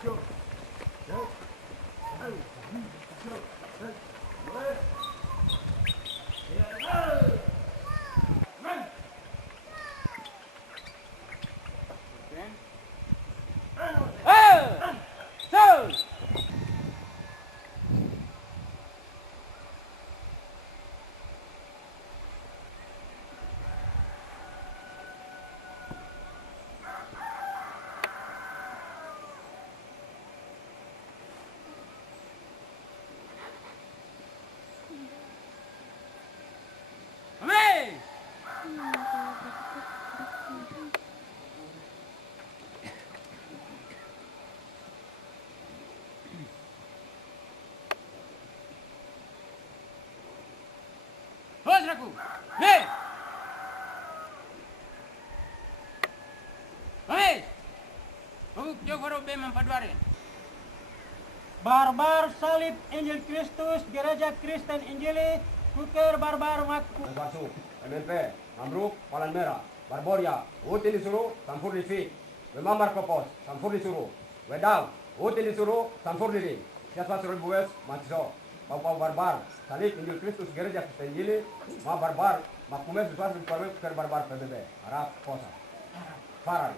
Aku. Hei! Hei! Aku jogoro be mempadware. Barbar salib Injil Kristus Gereja Kristen Injili Kuker Barbar Makku Basu, MNP, Amruk, Palan Merah, Barboria, Uti disuruh, Sampur Lisi, Memamar Kopos, Sampur disuruh, Wedang, Uti disuruh, Sampur Lili, Siapa suruh bues, Matso, Pau Barbar, salib Injil Kristus Gereja Kristen Injili, Ma Barbar, Makumes sesuatu Kuker Barbar PBB, Arab Kosa, Farah.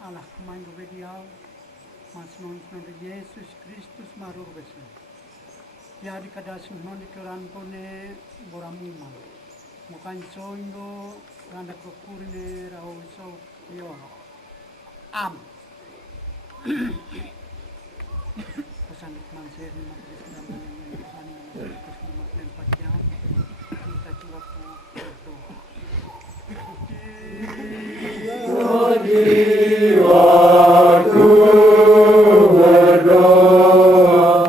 Allah kemain bediau mas non Yesus Kristus marur besu ya di kadasung non di keran pone boramuma mukan soindo randa kopurne rau so yo am pesan manser ni majlis nama yang Kristus makan pakian kita coba foto Waktu berdoa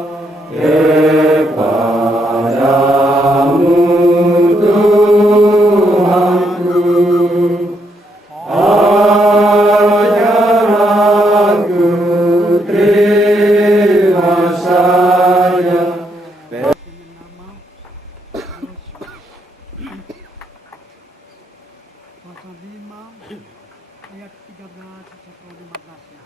kepadamu Tuhanku, ajar aku terima saja. Pasal 5 ayat 13 sampai 15 ya.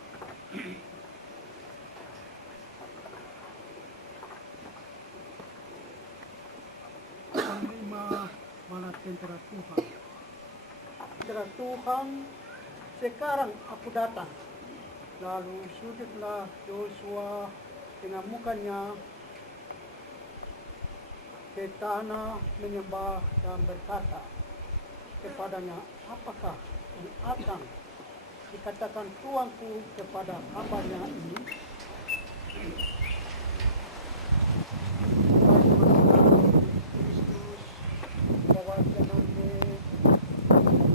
Pasal 5 balas tentera Tuhan. Tentera Tuhan sekarang aku datang. Lalu sujudlah Yosua dengan mukanya ke tanah menyembah dan berkata kepadanya, apakah yang akan dikatakan tuanku kepada hambanya ini? Kristus bahwa kenannya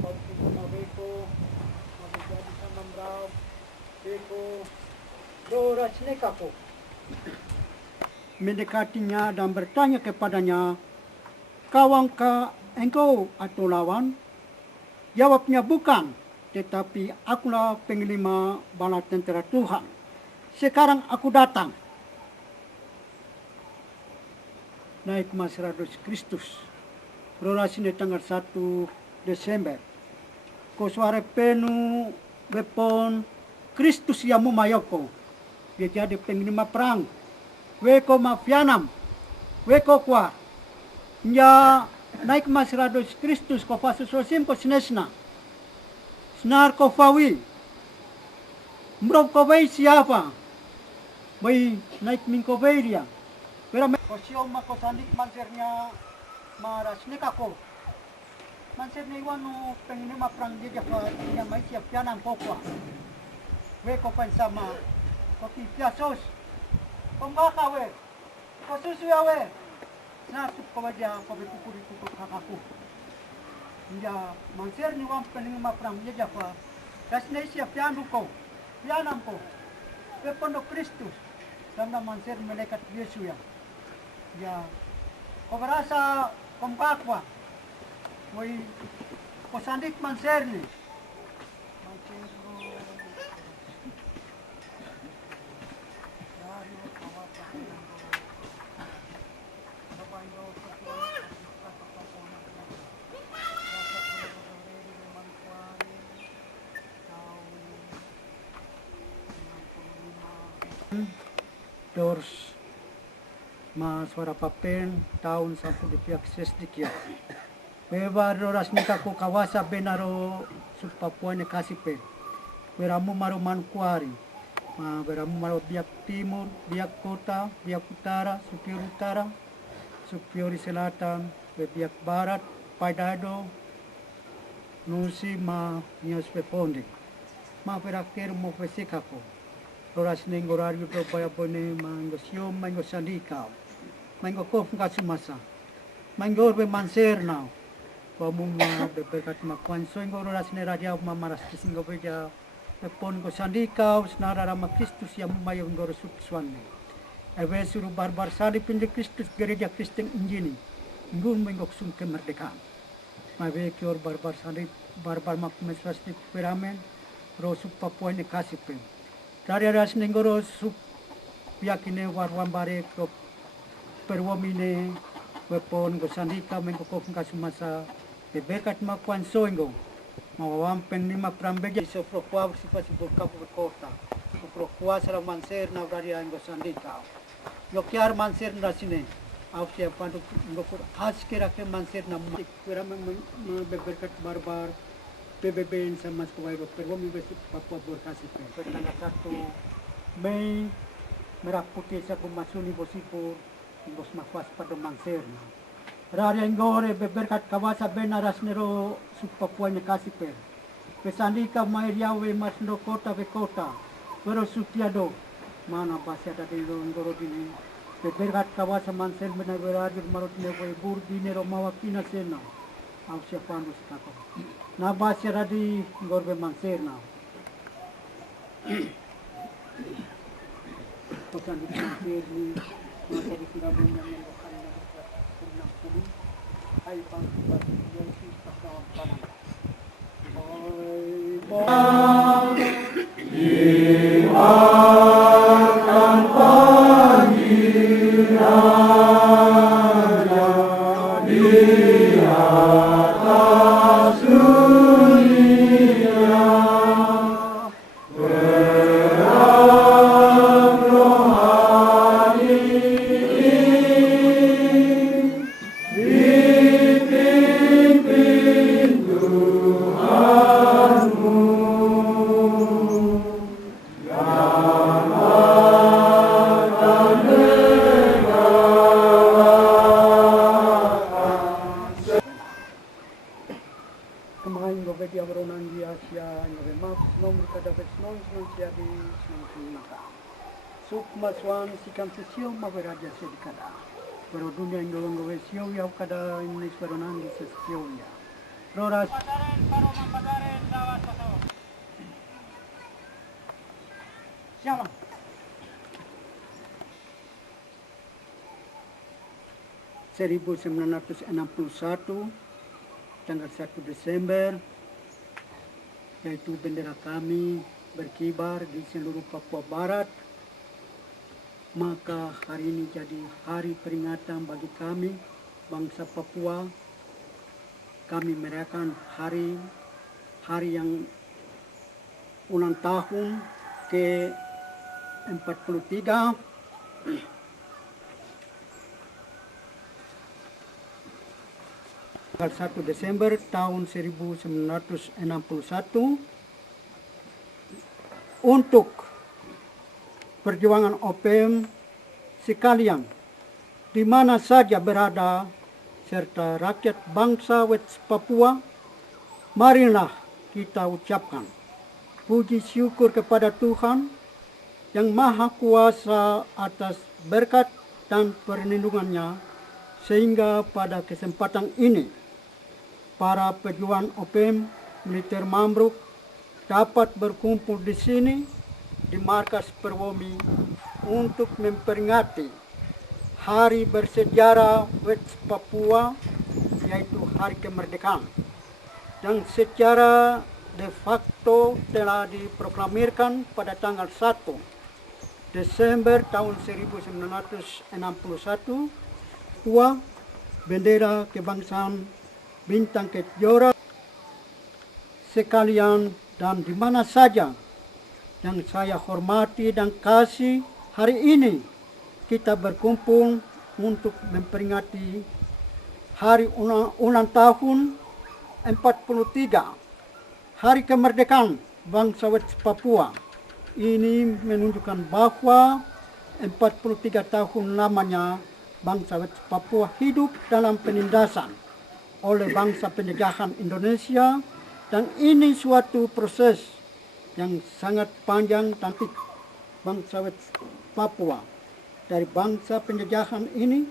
waktu mabeko menjadi sama merau beko doras nekako mendekatinya dan bertanya kepadanya, kawankah engkau atau lawan? Jawabnya, bukan, tetapi akulah penglima bala tentara Tuhan. Sekarang aku datang. Naik Mas Rados Kristus. Rorasine tanggal 1 Desember. Kosware penu bepon Kristus yang mumayoko. Dia jadi penglima perang. Weko mafianam. Weko kwa. Nya naik Mas Rados Kristus ko pasusosim ko sinesna. Senar ko fawi. Mrob ko bay siapa? Bay naik min ko bay dia. Pero ko siom ko sandik mansernya maras nekako. Manser ni wanu penglima perang dia ko nya mai siap pianam ko kwa. Weko pensama ko piasos. Pembaka we, kosusu ya we, nasib ko wajah ko berkukuri kutuk kakaku. Dia manser ni wam peningma perang dia japa, kasne siap piandu ko, pianam ko, pepondo Kristus, sama manser melekat Yesus ya. Dia, ko berasa pembakwa, woi, ko sandik manser ni. Dors ma suara papen tahun sampai di pihak sesdikia. Beba doras nikako kawasa benaro sud Papua ne kasipe. Beramu maru mankuari. Ma beramu maru biak timur, biak kota, biak utara, Supiori selatan, biak barat, Paidado, Nusi ma nios peponde. Ma perakir mo pesikako. Roras nengo rario to paya pone mango siom mango sandika mango kof kasumasa mango be manser now pamuma be bekat makwan so ngo roras ne radia mamaras kisingo beja be pon go sandika usnara rama Kristus yang mayo ngoro sukswanne eve suru barbar sadi pinde Kristus gereja Kristen injini ngum mango sum kemerdekaan mabe kior barbar sadi barbar mak meswasti peramen rosu Papua ne kasipen dari aras nenggoro sup yakine warwan bare ko perwamine wepon go sandika mengo kofun kasumasa beberkat makwan soingo mawam penlima prambeja so prokwa sipasi bolkapu kota prokwa sara manser na dari ango sandika yokyar manser na sine aufsia pandu ngokur askera ke manser na kira beberkat barbar PBB sama sekolah perwami besi Papua berkasih tanggal 1 Mei merah putih sa kumasuni bosipur bos makwas pada mangser rari ngore beberkat kawasa benaras nero su Papua nya kasih per pesandika mairiawe masndo kota ke kota pero sutiado mana pasya tadi ngoro dini beberkat kawasa manser benar berarti marut ne bur dinero mawakina sena au siapa anu sekako na basya radi ngorbe manser na tokan di manser ni masa di kirabu yang mendokan na kunang pulu ay pang yang si pakawan panan akan pagi raja di atas dunia berang rohani dipimpin Tuhanmu nanggi Asia ngabe maaf nomor kada besnon siadi naka. Sukma swan sikam sesio maberaja sedikada. Pero dunia ngolong sio ya kada ini seronan di sesio ya. Roras Pasaren paro mampagaren dawas paso. Shalom. Seribu 1961 tanggal 1 Desember, yaitu bendera kami berkibar di seluruh Papua Barat. Maka hari ini jadi hari peringatan bagi kami, bangsa Papua. Kami merayakan hari yang ulang tahun ke-43 tanggal 1 Desember tahun 1961 untuk perjuangan OPM sekalian di mana saja berada serta rakyat bangsa West Papua. Marilah kita ucapkan puji syukur kepada Tuhan yang Maha Kuasa atas berkat dan perlindungannya, sehingga pada kesempatan ini para pejuang OPM militer Mambruk dapat berkumpul di sini di markas Perwomi untuk memperingati hari bersejarah West Papua, yaitu hari kemerdekaan, yang secara de facto telah diproklamirkan pada tanggal 1 Desember tahun 1961 bahwa bendera kebangsaan bintang kejora sekalian dan di mana saja yang saya hormati dan kasih, hari ini kita berkumpul untuk memperingati hari ulang tahun 43 hari kemerdekaan bangsa West Papua. Ini menunjukkan bahwa 43 tahun lamanya bangsa West Papua hidup dalam penindasan oleh bangsa penjajahan Indonesia, dan ini suatu proses yang sangat panjang nanti bangsa West Papua dari bangsa penjajahan ini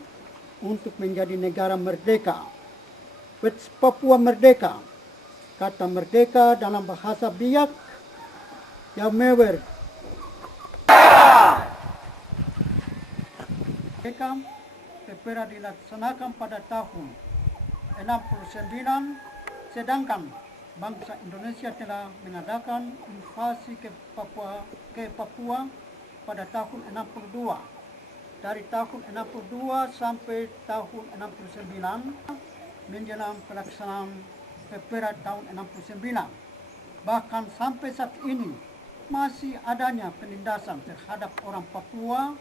untuk menjadi negara merdeka. West Papua merdeka. Kata merdeka dalam bahasa Biak Yamewer. Merdeka Pepera dilaksanakan pada tahun 69, sedangkan bangsa Indonesia telah mengadakan invasi ke Papua pada tahun 62. Dari tahun 62 sampai tahun 69 menjelang pelaksanaan Pepera tahun 69. Bahkan sampai saat ini masih adanya penindasan terhadap orang Papua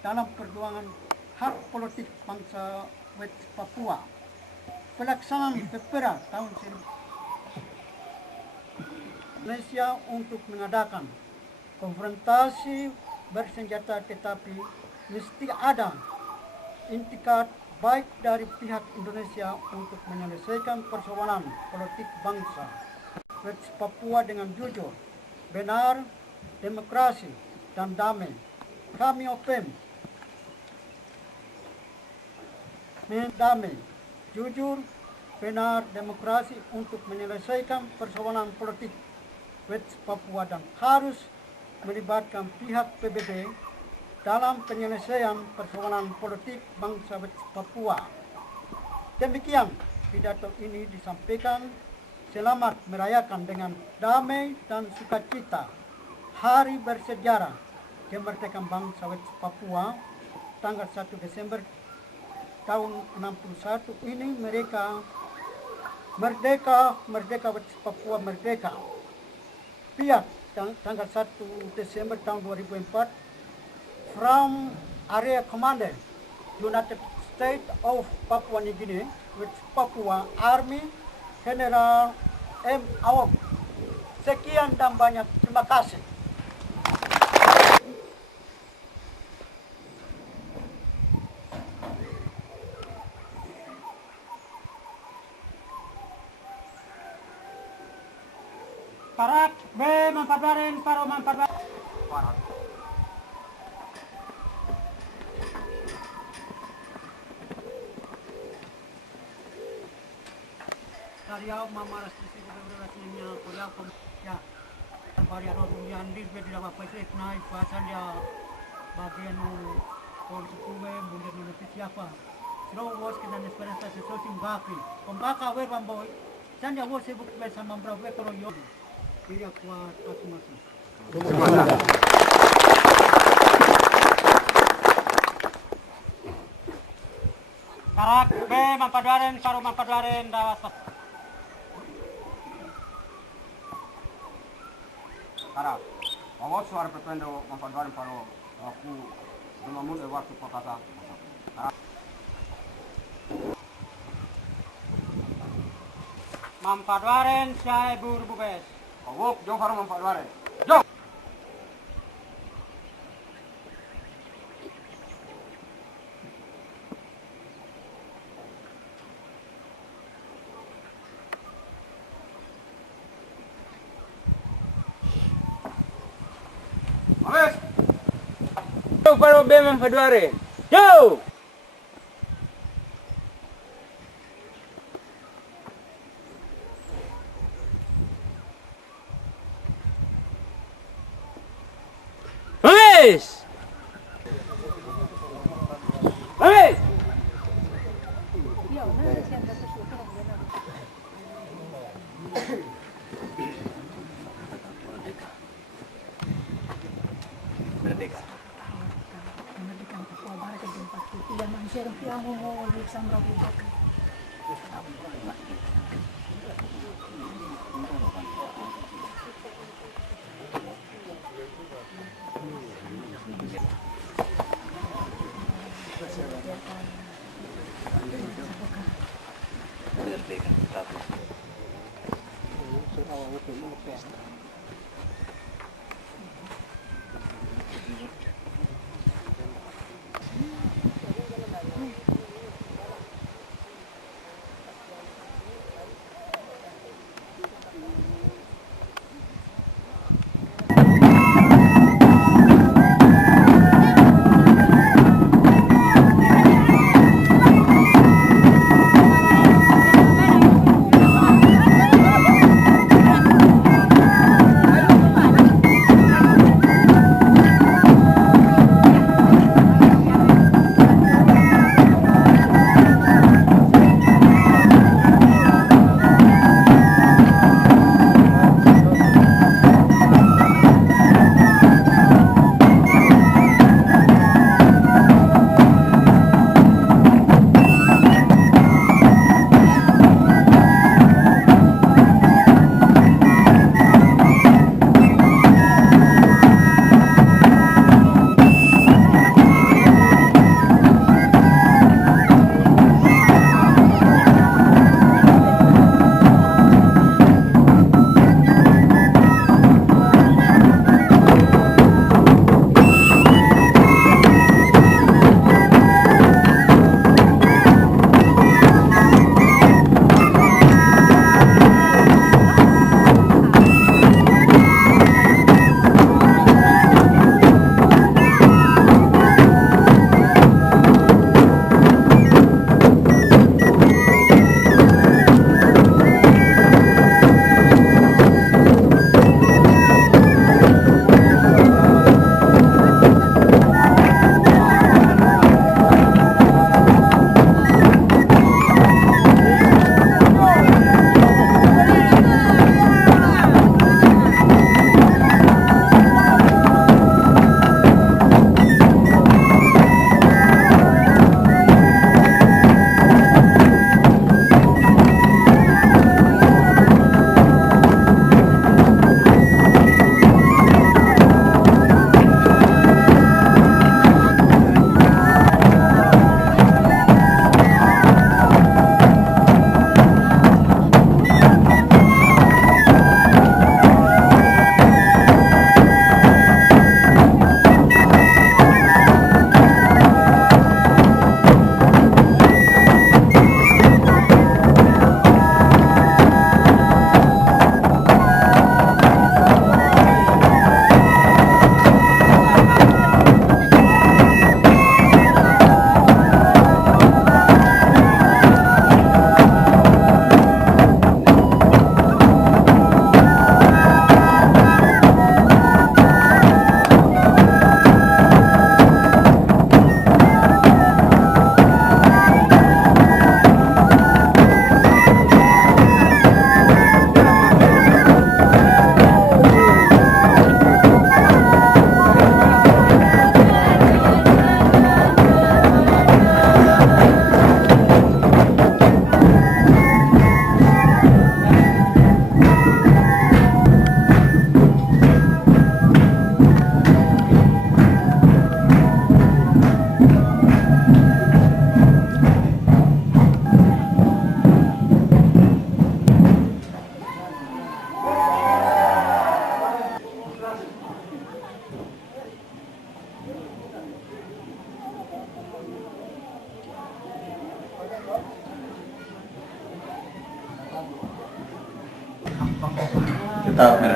dalam perjuangan hak politik bangsa West Papua. Pelaksanaan Pepera tahun Indonesia untuk mengadakan konfrontasi bersenjata, tetapi mesti ada intikat baik dari pihak Indonesia untuk menyelesaikan persoalan politik bangsa West Papua dengan jujur, benar, demokrasi, dan damai. Kami OPM damai, jujur, benar, demokrasi untuk menyelesaikan persoalan politik West Papua dan harus melibatkan pihak PBB dalam penyelesaian persoalan politik bangsa West Papua. Demikian pidato ini disampaikan. Selamat merayakan dengan damai dan sukacita hari bersejarah kemerdekaan bangsa West Papua tanggal 1 Desember tahun 61 ini. Mereka merdeka, merdeka West Papua merdeka. Piat tanggal 1 Desember tahun 2004 from Area Commander United States of Papua New Guinea West Papua Army General M. Awam. Sekian dan banyak terima kasih. Karak B mampadarin paro mampadarin. Parat. Tariau mamaras di sini berasnya kuliah ya. Varian orang di bed dalam apa itu naik pasan dia bagian konsume bulan nanti siapa. Selalu was kena esperanza sesuatu baki. Pembaka we bamboy. Sanja was sibuk bersama berapa kalau yo. Tidak kuat aku masuk. Karak B mampadarin karo mampadarin dawas. Karak. Awas suara perpendo mampadarin paro aku memang waktu kota. Mampadarin saya buru bubes. Awok jong karo mampadarin. Jong. Ames. Jauh paro be mampaduare. Jauh. Ames. Ames.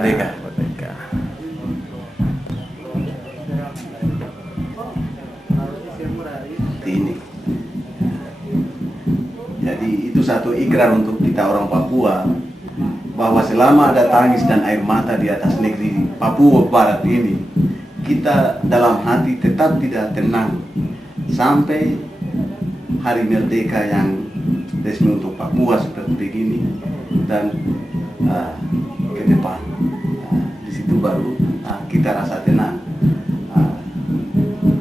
merdeka. Ini. Jadi itu satu ikrar untuk kita orang Papua bahwa selama ada tangis dan air mata di atas negeri Papua Barat ini, kita dalam hati tetap tidak tenang sampai hari merdeka yang resmi untuk Papua seperti begini dan ke depan. Di situ baru kita rasa tenang.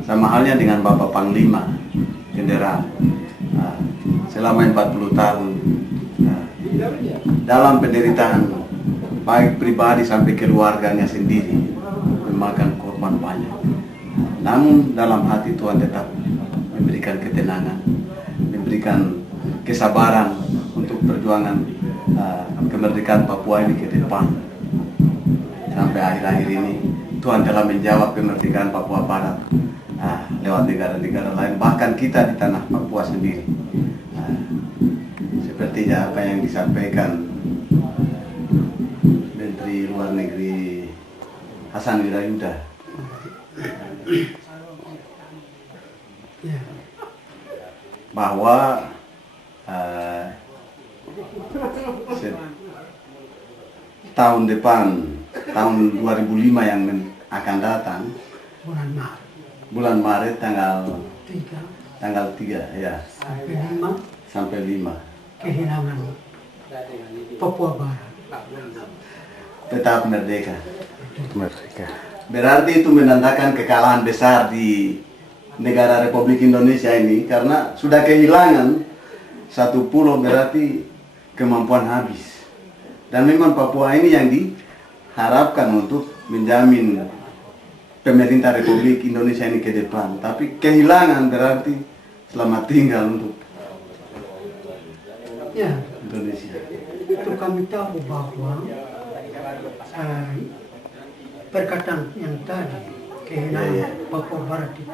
Sama halnya dengan Bapak Panglima Jenderal. Selama 40 tahun dalam penderitaan baik pribadi sampai keluarganya sendiri memakan korban banyak. Namun dalam hati Tuhan tetap memberikan ketenangan, memberikan kesabaran untuk perjuangan kemerdekaan Papua ini ke depan. Sampai akhir-akhir ini Tuhan telah menjawab kemerdekaan Papua Barat lewat negara-negara lain, bahkan kita di tanah Papua sendiri. Sepertinya apa yang disampaikan Menteri Luar Negeri Hasan Wirayuda, bahwa tahun depan, tahun 2005 yang akan datang, bulan Maret tanggal 3 ya, sampai 5 kehilangan Papua Barat tetap merdeka. Berarti itu menandakan kekalahan besar di negara Republik Indonesia ini, karena sudah kehilangan satu pulau, berarti kemampuan habis. Dan memang Papua ini yang diharapkan untuk menjamin pemerintah Republik Indonesia ini ke depan. Tapi kehilangan berarti selamat tinggal untuk Indonesia. Itu kami tahu bahwa perkataan yang tadi kehilangan Papua Barat itu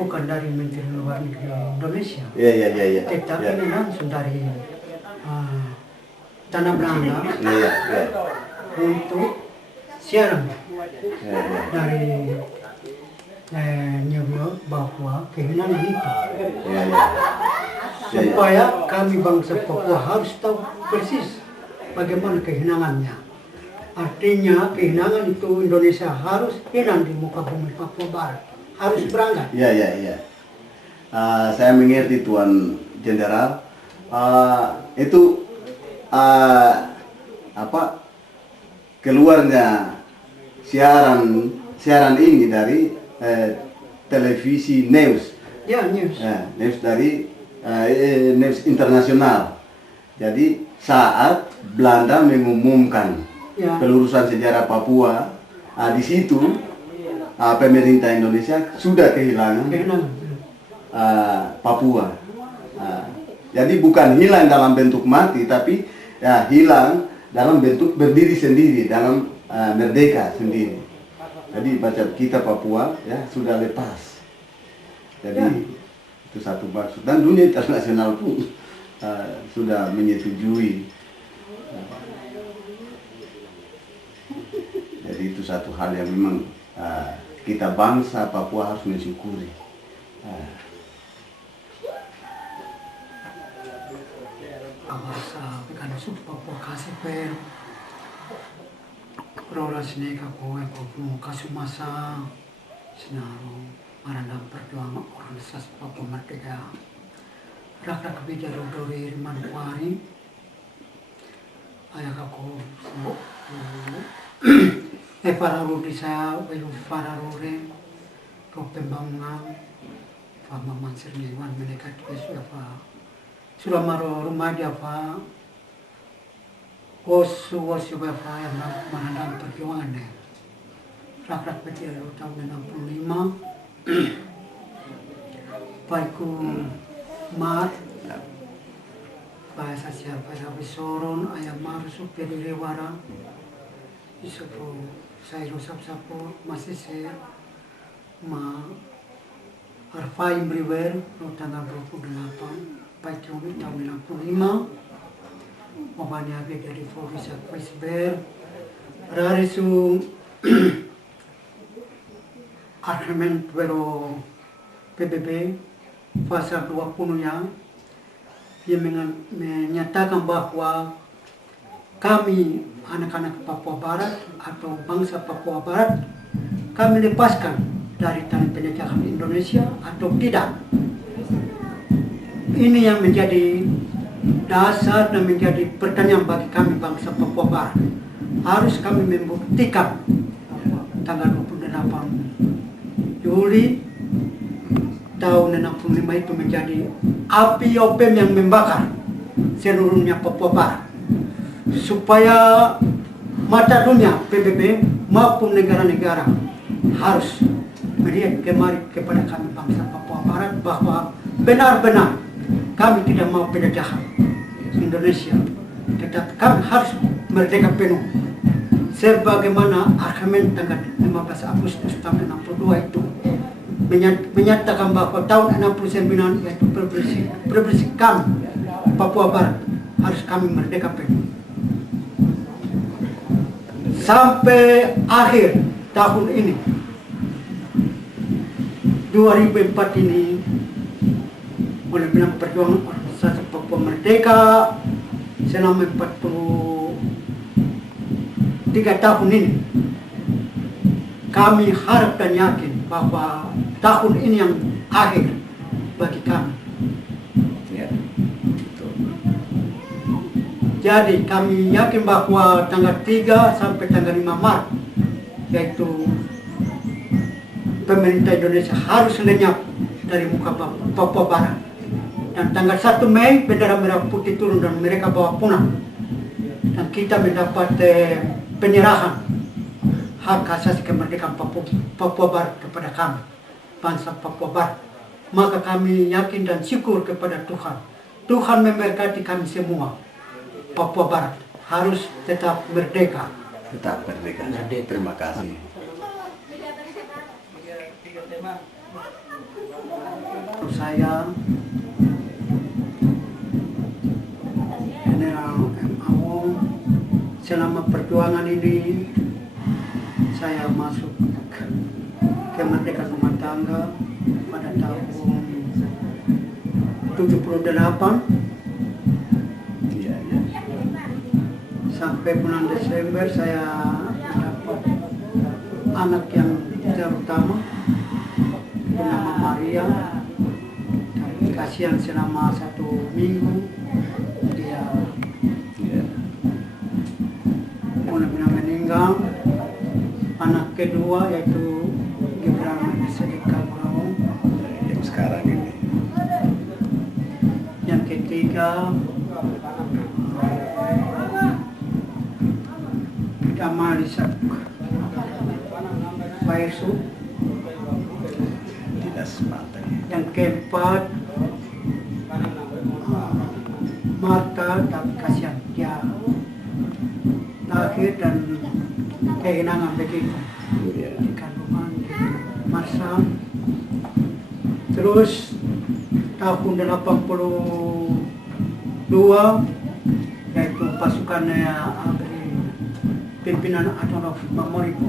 bukan dari Menteri Luar Negeri Indonesia, tetapi ini langsung dari Tanah Belanda untuk siaran dari New York bahwa kehilangan itu supaya kami bangsa Papua harus tahu persis bagaimana kehilangannya. Artinya kehilangan itu Indonesia harus hilang di muka bumi Papua Barat, harus berangkat. Saya mengerti Tuan Jenderal. Itu keluarnya siaran ini dari televisi News. News dari News internasional. Jadi saat Belanda mengumumkan pelurusan sejarah Papua, di situ pemerintah Indonesia sudah kehilangan Papua. Jadi bukan hilang dalam bentuk mati, tapi hilang dalam bentuk berdiri sendiri, dalam merdeka sendiri. Jadi baca kita Papua sudah lepas. Jadi itu satu maksud, dan dunia internasional pun sudah menyetujui. Jadi itu satu hal yang memang kita bangsa Papua harus mensyukuri. Abasa pekan sub Papua kasih per prolas neka kowe Papua kasih masa senaru marandam perjuangan organisasi Papua Merdeka. Rak-rak bicara dari Manwari ayah aku Fararu desa welu Fararure ke pembangunan Fama Mansir Niwan mereka sudah sudah maru rumah dia kosu apa yang menandang perjuangan deh. Rak-rak bicara tahun 65 Paiku Mat bahasa siapa Soron ayam marusuk jadi lewara isupu saya rusap-sapu masih saya arfai briwer tanggal 28 Paiku tahun 65 mamanya dari Forisa Presber Rari su argumen pero PBB pasal 20 yang menyatakan bahwa kami anak-anak Papua Barat atau bangsa Papua Barat kami lepaskan dari tangan penjajahan Indonesia atau tidak. Ini yang menjadi dasar dan menjadi pertanyaan bagi kami bangsa Papua Barat. Harus kami membuktikan tanggal 28 Juli tahun 65 itu menjadi api opem yang membakar seluruhnya Papua Barat, supaya mata dunia PBB maupun negara-negara harus melihat kemari kepada kami bangsa Papua Barat bahwa benar-benar kami tidak mau penjajahan Indonesia, tetapi kami harus merdeka penuh sebagaimana argumen tanggal 15 Agustus tahun 62 itu menyatakan bahwa tahun 69 yaitu provinsi kami Papua Barat harus kami merdeka penuh. Sampai akhir tahun ini 2004 ini boleh bilang perjuangan organisasi Papua Merdeka selama 43 tahun ini. Kami harap dan yakin bahwa tahun ini yang akhir bagi kami. Ya. Betul. Jadi kami yakin bahwa tanggal 3 sampai tanggal 5 Maret yaitu pemerintah Indonesia harus lenyap dari muka Papua Barat. Dan tanggal 1 Mei bendera merah putih turun dan mereka bawa punah. Dan kita mendapat penyerahan hak asasi kemerdekaan Papua Barat kepada kami, bangsa Papua Barat. Maka kami yakin dan syukur kepada Tuhan. Tuhan memberkati kami semua. Papua Barat harus tetap merdeka. Tetap merdeka. Terima kasih. Saya General MAO, selama perjuangan ini saya masuk kemerdekaan rumah tangga pada tahun 78 sampai bulan Desember saya mendapat anak yang terutama bernama Maria. Kasihan selama 1 minggu dia benar-benar meninggal. Anak kedua yaitu Gibran Sedekah Brown Yang sekarang ini. Yang ketiga Damalisak Paisu. Dinas Pantai. Yang keempat Marta, tapi kasihan dia lahir dan kehilangan begitu di kandungan masa. Terus tahun 82 yaitu pasukan pimpinan Adolf Mamoribo.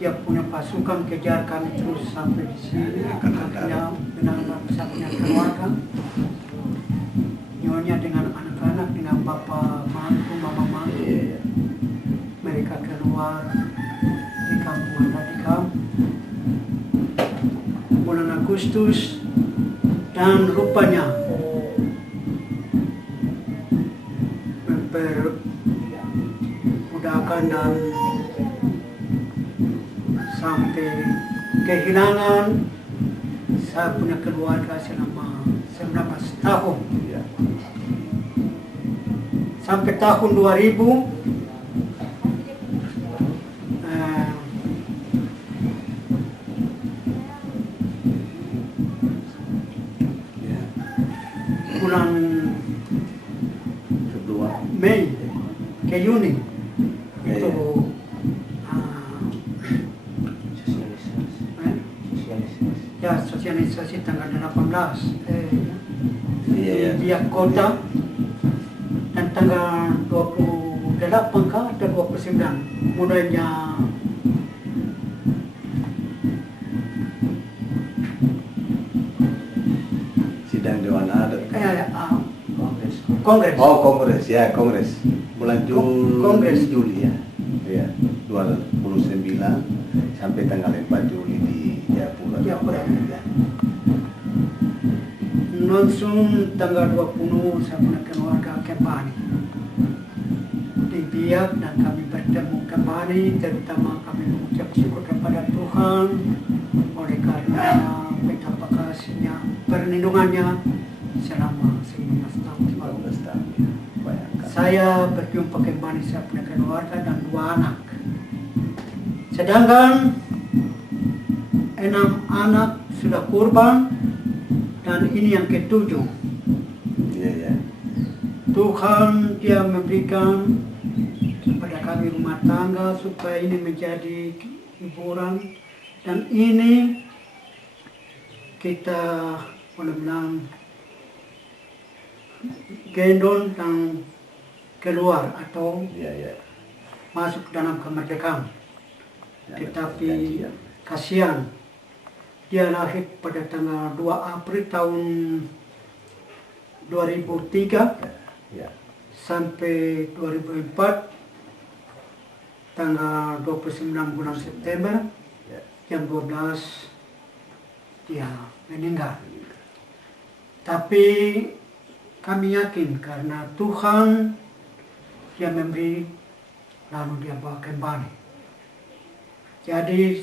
Dia punya pasukan kejar kami terus sampai di sini. Akhirnya dengan satunya keluarga, nyonya dengan anak-anak, dengan bapak mantu, mama mantu, mereka keluar di kampung Radikam bulan Agustus. Dan rupanya memperbudakan dan sampai kehilangan saya punya keluarga selama 19 tahun. Sampai tahun 2000 bulan Mei ke Juni itu ya sosialisasi tanggal 18 di kota, dan tanggal 28 28 kah atau 29 mulainya sidang Dewan Adat. kongres. Oh, kongres ya, kongres. Bulan Kongres. Juli ya. Iya, 29 sampai tanggal 4 Juli di Jayapura. Jayapura. Ya. Langsung tanggal 20 saya punya keluarga kembali di Biak dan kami bertemu kembali, terutama kami mengucap syukur kepada Tuhan oleh karena betapa kasihnya perlindungannya selama 19 tahun. 15 tahun ya. Bayangkan. Saya berjumpa kembali saya punya keluarga dan 2 anak. Sedangkan 6 anak sudah kurban dan ini yang ke-7. Iya ya. Tuhan dia memberikan kepada kami rumah tangga supaya ini menjadi hiburan dan ini kita mudah-mudahan gendong dan keluar atau Iya ya. masuk dalam kemerdekaan. Ya, Tetapi perjanjian. kasihan dia lahir pada tanggal 2 April tahun 2003 Ya. sampai 2004 tanggal 29 bulan September Ya. jam 12 dia meninggal. Tapi kami yakin karena Tuhan dia memberi lalu dia bawa kembali. Jadi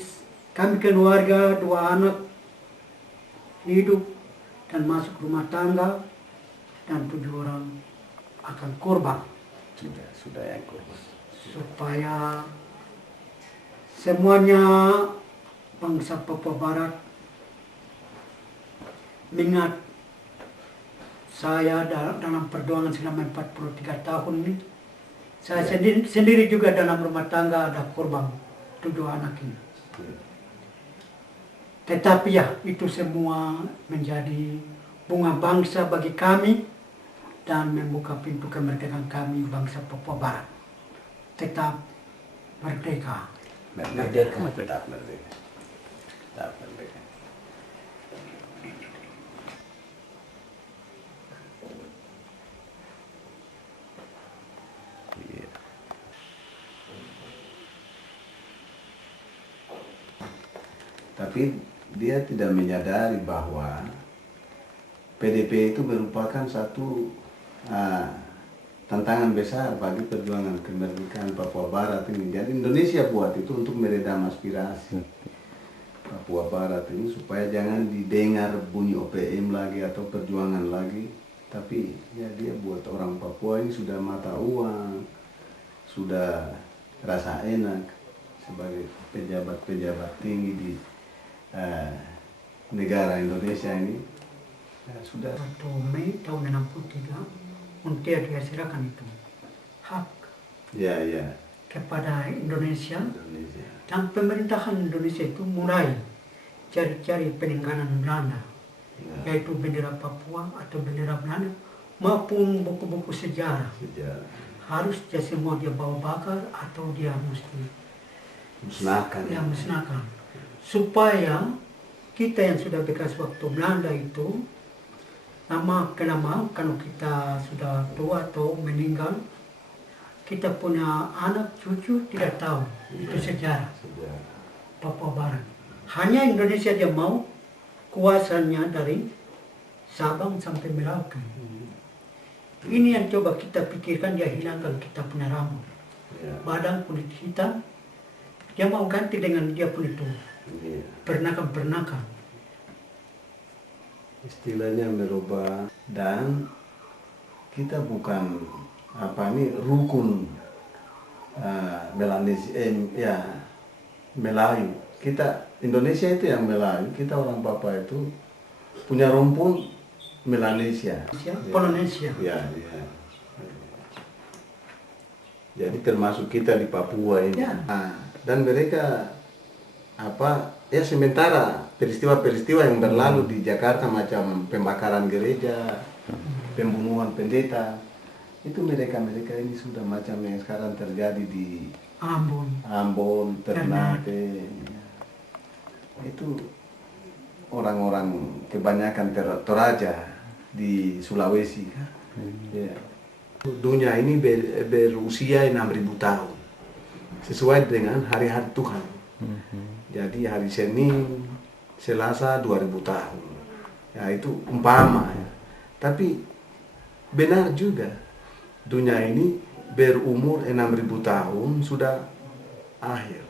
kami keluarga 2 anak hidup dan masuk rumah tangga dan 7 orang akan korban Sudah yang kurus. supaya semuanya bangsa Papua Barat mengingat saya dalam perjuangan selama 43 tahun ini. Saya sendiri juga dalam rumah tangga ada korban 7 anak ini. Tetapi ya itu semua menjadi bunga bangsa bagi kami dan membuka pintu kemerdekaan kami bangsa Papua Barat. Tetap merdeka. Merdeka. Tetap merdeka. Tetap merdeka. Iya. Tapi dia tidak menyadari bahwa PDP itu merupakan satu tantangan besar bagi perjuangan kemerdekaan Papua Barat ini. Jadi Indonesia buat itu untuk meredam aspirasi Papua Barat ini supaya jangan didengar bunyi OPM lagi atau perjuangan lagi. Tapi ya dia buat orang Papua ini sudah mata uang, sudah rasa enak sebagai pejabat-pejabat tinggi di negara Indonesia ini. Ya, sudah. 1 Mei tahun 63 UNTIA dia serahkan itu hak Ya, ya. kepada Indonesia Indonesia. dan pemerintahan Indonesia itu mulai cari-cari peninggalan Belanda, Ya. yaitu bendera Papua atau bendera Belanda maupun buku-buku sejarah. Sejarah. Harus dia semua dia bawa bakar atau dia mesti Musnahkan. dia musnahkan supaya kita yang sudah bekas waktu Belanda itu lama-kelamaan kalau kita sudah tua atau meninggal, kita punya anak cucu tidak tahu itu sejarah Sejarah. Papua Barat. Hanya Indonesia dia mau kuasanya dari Sabang sampai Merauke. Ini yang coba kita pikirkan, dia hilangkan kita punya rambut, Ya. badan kulit hitam, dia mau ganti dengan dia punya itu Iya. pernakan-pernakan. Istilahnya merubah, dan kita bukan rukun Melanesia, Melayu. Kita Indonesia itu yang Melayu, kita orang Papua itu punya rumpun Melanesia. Polinesia. Ya, ya. Jadi termasuk kita di Papua ini. Ya. Dan mereka ya sementara peristiwa-peristiwa yang berlalu di Jakarta macam pembakaran gereja, pembunuhan pendeta, itu mereka ini sudah macam yang sekarang terjadi di Ambon, Ternate. Itu orang-orang kebanyakan Toraja di Sulawesi kan. Ya. Dunia ini berusia 6.000 tahun sesuai dengan hari-hari Tuhan. Jadi hari Senin, Selasa 2.000 tahun. Ya itu umpama ya. Tapi benar juga dunia ini berumur 6.000 tahun sudah akhir.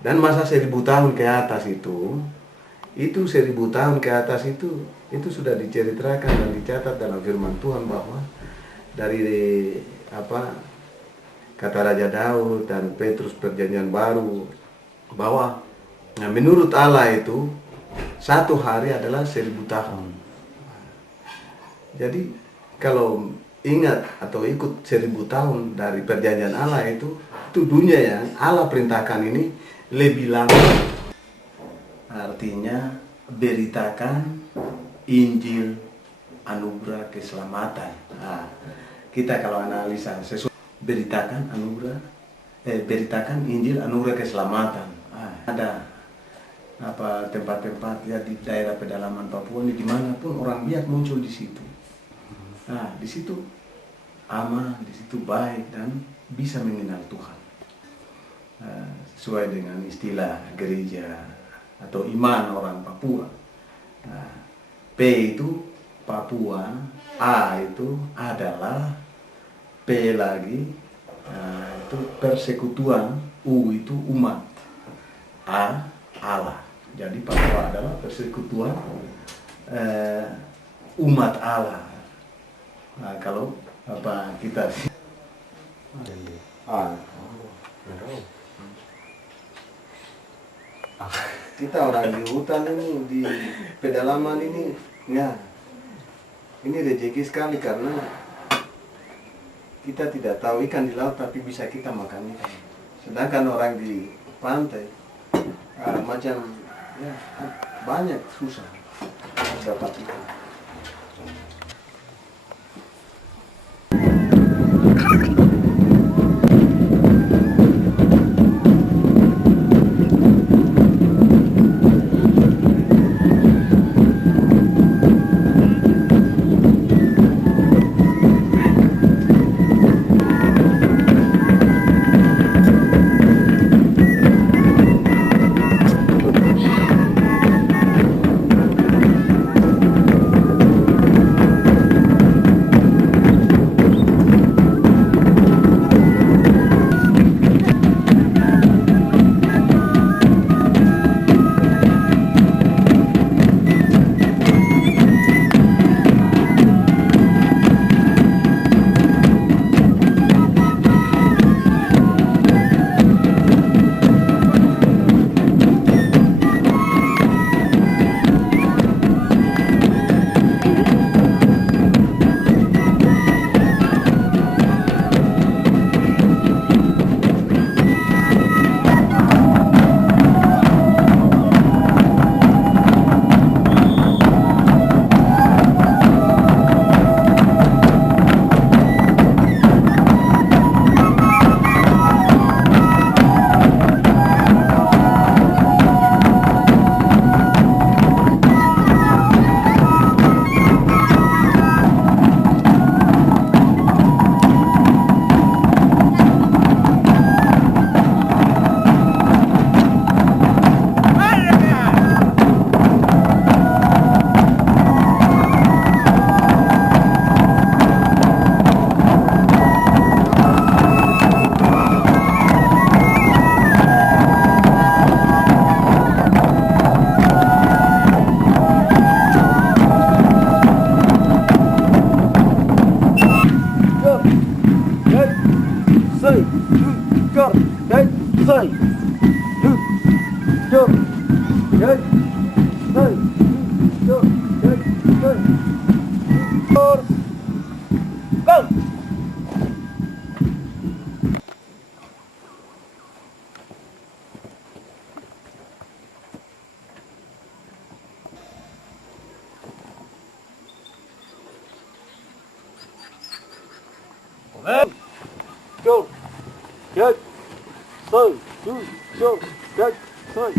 Dan masa 1.000 tahun ke atas itu 1.000 tahun ke atas itu sudah diceritakan dan dicatat dalam firman Tuhan bahwa dari kata Raja Daud dan Petrus Perjanjian Baru bahwa menurut Allah itu satu hari adalah 1.000 tahun. Jadi kalau ingat atau ikut 1.000 tahun dari perjanjian Allah itu dunia yang Allah perintahkan ini lebih lama. Artinya beritakan Injil anugerah keselamatan. Nah, kita kalau analisa beritakan beritakan Injil anugerah keselamatan. Ada tempat-tempat ya di daerah pedalaman Papua ini dimanapun orang Biak muncul di situ. Nah, di situ aman, di situ baik dan bisa mengenal Tuhan. Sesuai dengan istilah gereja atau iman orang Papua. P itu Papua, A itu adalah, P lagi itu persekutuan, U itu umat, A Allah. Jadi Papua adalah persekutuan umat Allah. Nah, kalau kita kita orang di hutan ini, di pedalaman ini, ya, ini rezeki sekali karena kita tidak tahu ikan di laut tapi bisa kita makan ikan. Sedangkan orang di pantai macam ya, banyak susah dapat ikan. Go. Get. So. Do. So. Get. So.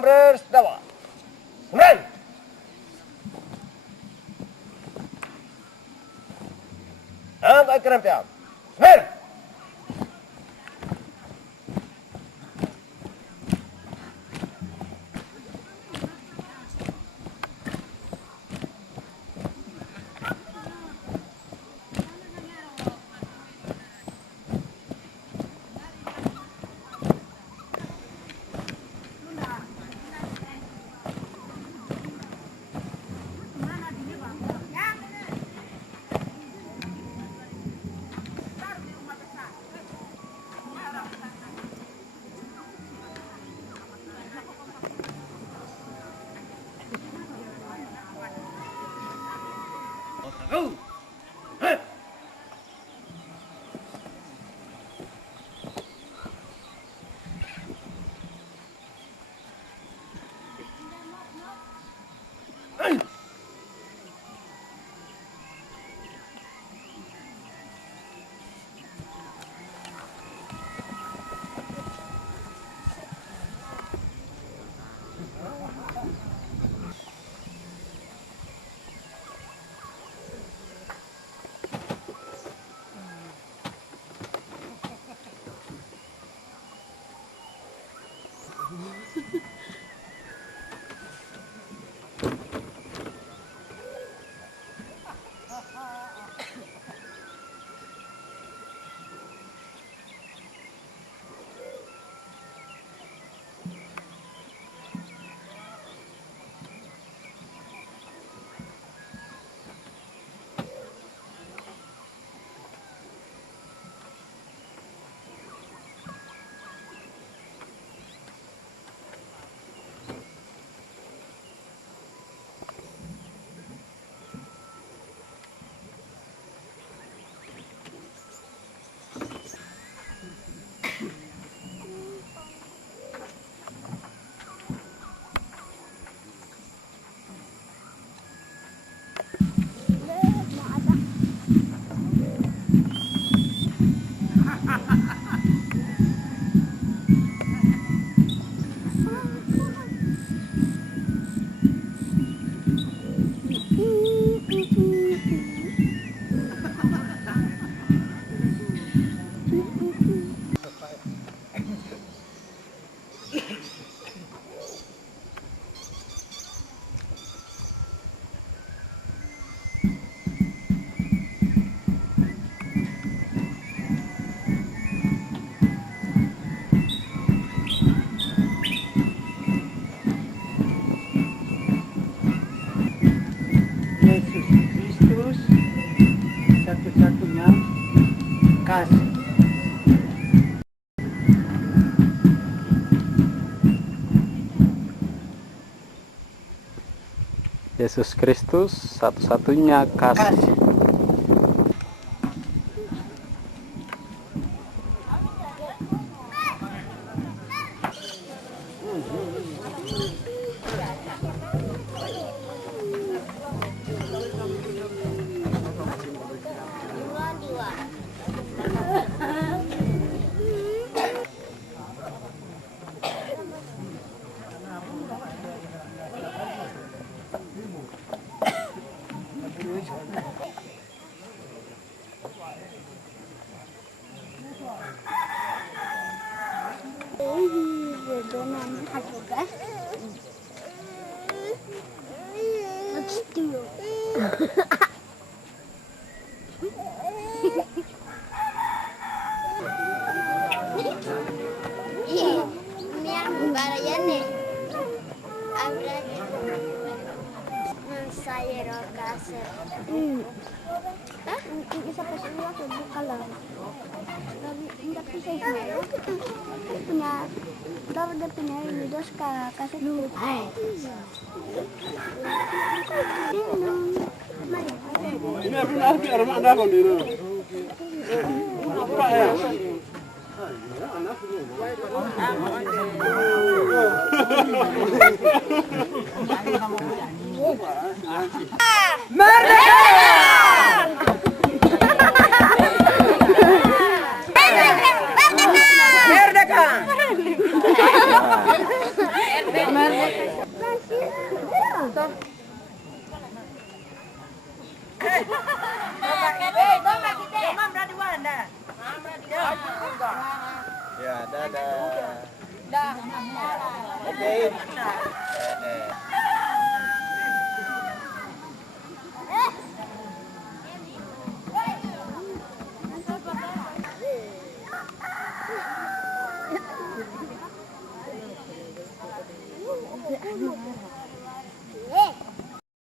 hombres, dawa. Kemudian. Angkat kerempia. Kemudian. Yesus Kristus satu-satunya kasih. Yesus Kristus satu-satunya kasih. Merdeka! Ya, dadah. Oke.